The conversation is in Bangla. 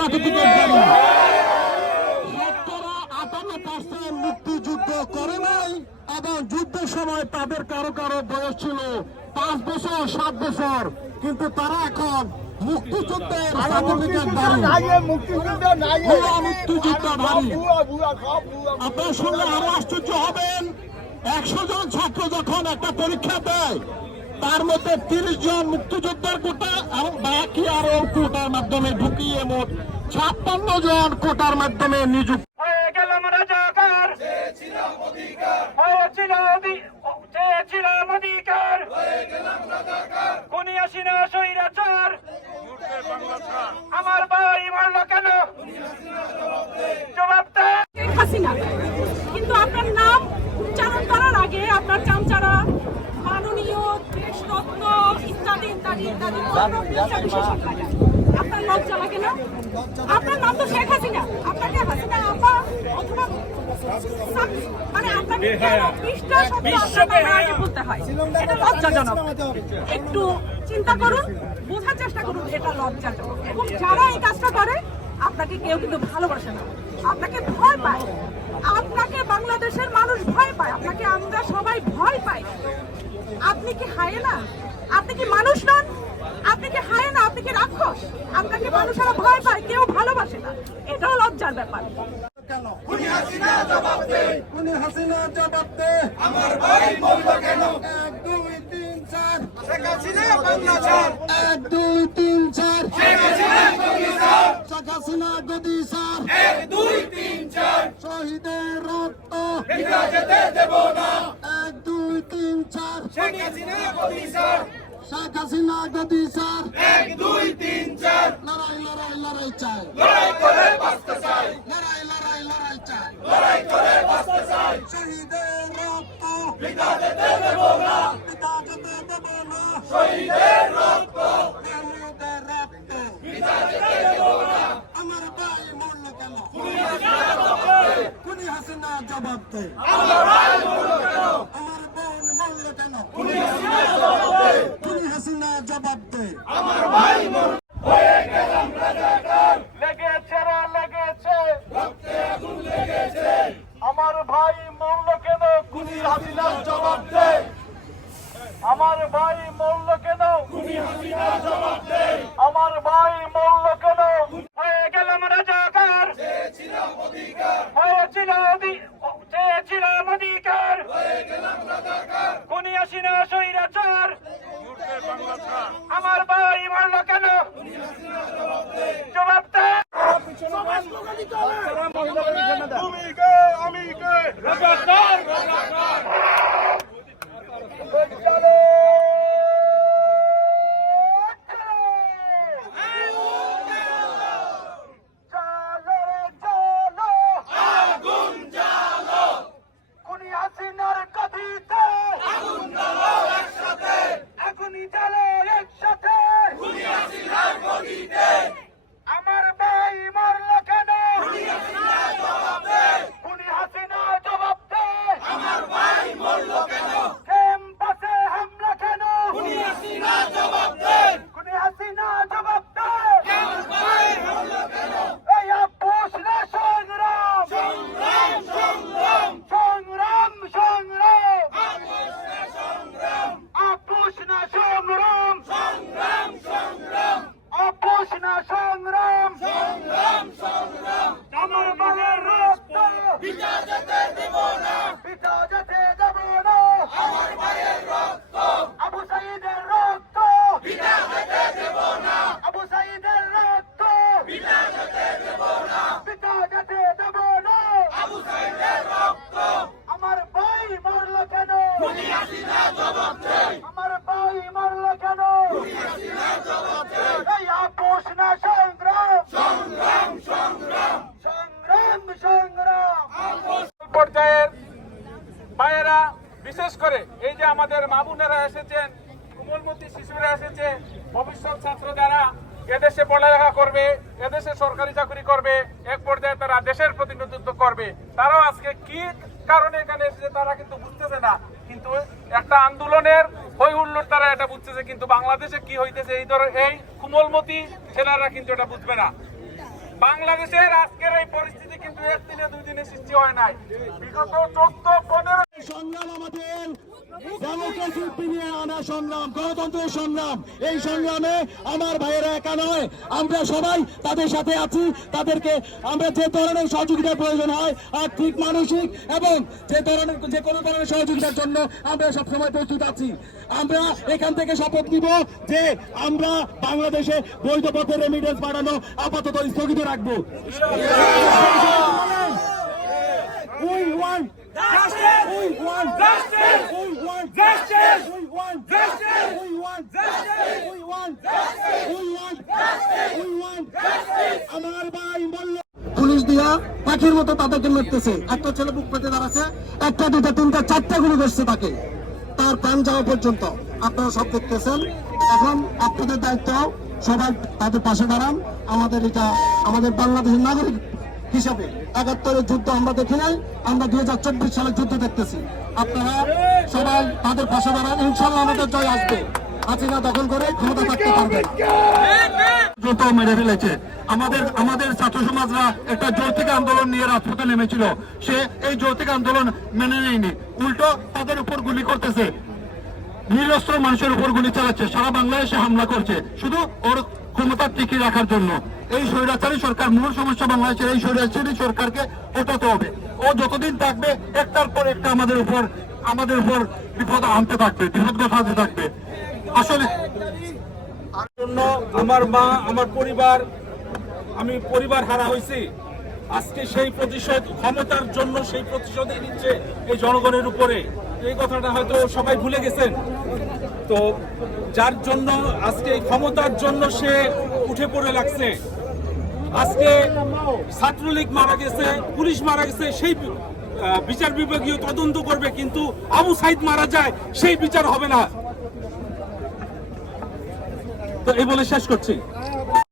সার্টিফিকেট শতকরা আটান্ন পার্সেন্ট মুক্তিযুদ্ধ করে নাই এবং যুদ্ধের সময় তাদের কারও কারও বয়স ছিল পাঁচ বছর সাত বছর। কিন্তু তারা এখন মুক্তিযুদ্ধের সার্টিফিকেট দাঁড়িয়ে ভুয়া মুক্তিযুদ্ধধারী আপনার সঙ্গে আরও আশ্চর্য হবেন একশো জন ছাত্র যখন একটা পরীক্ষা দেয় তার মধ্যে তিরিশ জন মুক্তিযোদ্ধার কোটা এবং বাকি আরও মাধ্যমে ঢুকিয়ে মোট ছাপ্পান্ন জন কোটার মাধ্যমে নিযুক্ত। আমার ভাই মারল কেন? জবাব হাসিনা। কিন্তু আপনার নাম উচ্চারণ করার আগে আপনার চামচারা মাননীয় দেশরত্ন ইত্যাদি ইত্যাদি ইত্যাদি বিশেষণ। আপনার লজ্জা লাগে না? আপনার নাম তো শেখ হাসিনা। আপনাকে হাসিনা আপা অথবা মানে আপনাকে কেন পৃষ্ঠা শব্দ আপনার নামে বলতে হয়? এটা লজ্জাজনক। একটু চিন্তা করুন বোঝার চেষ্টা করুন এটা লজ্জাজনক। এবং যারা এই কাজটা করে আপনাকে কেউ কিন্তু ভালোবাসে না। আপনাকে ভয় পায়। আপনাকে বাংলাদেশের মানুষ ভয় পায়। আপনাকে আমরা সবাই ভয় পাই। আপনি কি হায় না? আপনি কি মানুষ নন? আপনি কি হায় না আপনি কি রাক্ষস? আপনাকে মানুষেরা ভয় পায় কেউ ভালোবাসে না। এটাও লজ্জার ব্যাপার। কেন? খুনি হাসিনা জবাব দে। খুনি হাসিনা জবাব দে। আমার ভাই মরল কেন? এক দুই তিন চার। শেখ হাসিনা বাংলা এক দুই তিন চার। শেখ হাসিনা গদি ছাড়। শেখ হাসিনা গদি স্যার এক দুই তিন চার। শহীদের রক্ত। বিনা যেতে দেব না। এক দুই তিন চার। শেখ হাসিনা গদি শেখ হাসিনা গদি স্যার এক দুই তিন চার। লড়াই লড়াই লড়াই চাই লড়াই করে বাঁচতে চাই। লড়াই লড়াই লড়াই চাই লড়াই করে বাঁচতে চাই। শহীদের রক্ত। বিনা যেতে দেব না। যেতে দেব না। শহীদের রক্ত। শহীদের রক্ত। বিনা যেতে দেব না। আমার ভাই মরল কেন? খুনি হাসিনা জবাব দে। আমার ভাই মরল কেন আমার বোন মরল কেন খুনি হাসিনা জবাব দে খুনি হাসিনা জবাব দে আমার আমাদের মামুনেরা এসেছেন, কোমলমতি শিশুরা এসেছে, ভবিষ্যৎ ছাত্র যারা এদেশে পড়ালেখা করবে, এদেশে সরকারি চাকরি করবে, এক পর্যায়ে তারা দেশের প্রতিনিধিত্ব করবে। তারাও আজকে কি কারণে এখানে এসেছে তারা কিন্তু বুঝতেছে না, কিন্তু একটা আন্দোলনের হই হুল্লোড় তারা এটা বুঝতেছে, কিন্তু বাংলাদেশে কি হইতেছে এই ধর, এই কোমলমতি ছেলেরা কিন্তু এটা বুঝবে না। বাংলাদেশের আজকের এই পরিস্থিতি কিন্তু একদিনে দুই দিনে সৃষ্টি হয় নাই। বিগত চোদ্দ, পনেরো সংগ্রাম আমাদের ডেমোক্রেসি ফিরিয়ে আনা সংগ্রাম গণতন্ত্রের সংগ্রাম। এই সংগ্রামে আমার ভাইয়েরা একা নয় আমরা সবাই তাদের সাথে আছি। তাদেরকে আমরা যে ধরনের সহযোগিতার প্রয়োজন হয় আর্থিক মানসিক এবং যে ধরনের যে কোনো ধরনের সহযোগিতার জন্য আমরা সবসময় প্রস্তুত আছি। আমরা এখান থেকে শপথ নিব যে আমরা বাংলাদেশে বৈধ পথে রেমিডেন্স বাড়ানো আপাতত স্থগিত রাখব। We want justice. We want justice. We want justice. We want justice. We want justice. We want justice. We want justice. We want justice. আমার ভাই বলল পুলিশ দিয়া পাখির মতো তাদেরকে মারতেছে একটা ছেলে বুক পেতে দাঁড়াচ্ছে একটা দুটা তিনটা চারটা গুলি ধরছে তাকে তার প্রাণ যাওয়া পর্যন্ত আপনারা সব দেখতেছেন এখন আপনাদের দায়িত্ব সবাই তাদের পাশে দাঁড়ান আমাদের এটা আমাদের বাংলাদেশের নাগরিক হিসাবে একাত্তরের যুদ্ধ আমরা দেখি নাই, আমরা দুই হাজার চব্বিশ সালের যুদ্ধ দেখতেছি। আপনারা সবাই তাদের পাশে দাঁড়ান ইনশাল্লাহ আমাদের জয় আসবে। হাসিনা দখল করে ক্ষমতা থাকতে পারবে। দ্রুত মেরে ফেলেছে। আমাদের আমাদের ছাত্র সমাজরা একটা যৌতিক আন্দোলন নিয়ে রাজপথে নেমেছিল। সে এই যৌতিক আন্দোলন মেনে নেয়নি। উল্টো তাদের উপর গুলি করতেছে। নিরস্ত্র মানুষের উপর গুলি চালাচ্ছে। সারা বাংলাদেশে হামলা করছে। শুধু ওর ক্ষমতা টিকিয়ে রাখার জন্য। এই স্বৈরাচারী সরকার, মূল সমস্যা বাংলাদেশের এই স্বৈরাচারী সরকারকে ওঠাতে হবে। ও যতদিন থাকবে, একটার পর একটা আমাদের উপর আমাদের উপর বিপদ আনতে থাকবে বিপদ ঘটাতে থাকবে। আসলে আমার মা, আমার পরিবার, আমি পরিবার হারা হয়েছি। আজকে সেই প্রতিশোধ, ক্ষমতার জন্য সেই প্রতিশোধে নিচ্ছে এই জনগণের উপরে। এই কথাটা হয়তো সবাই ভুলে গেছেন। তো যার জন্য আজকে এই ক্ষমতার জন্য সে উঠে পড়ে লাগছে। আজকে ছাত্রলীগ মারা গেছে, পুলিশ মারা গেছে, সেই বিচার বিভাগীয় তদন্ত করবে, কিন্তু আবু সাইদ মারা যায়, সেই বিচার হবে না। তো এই বলে শেষ করছি।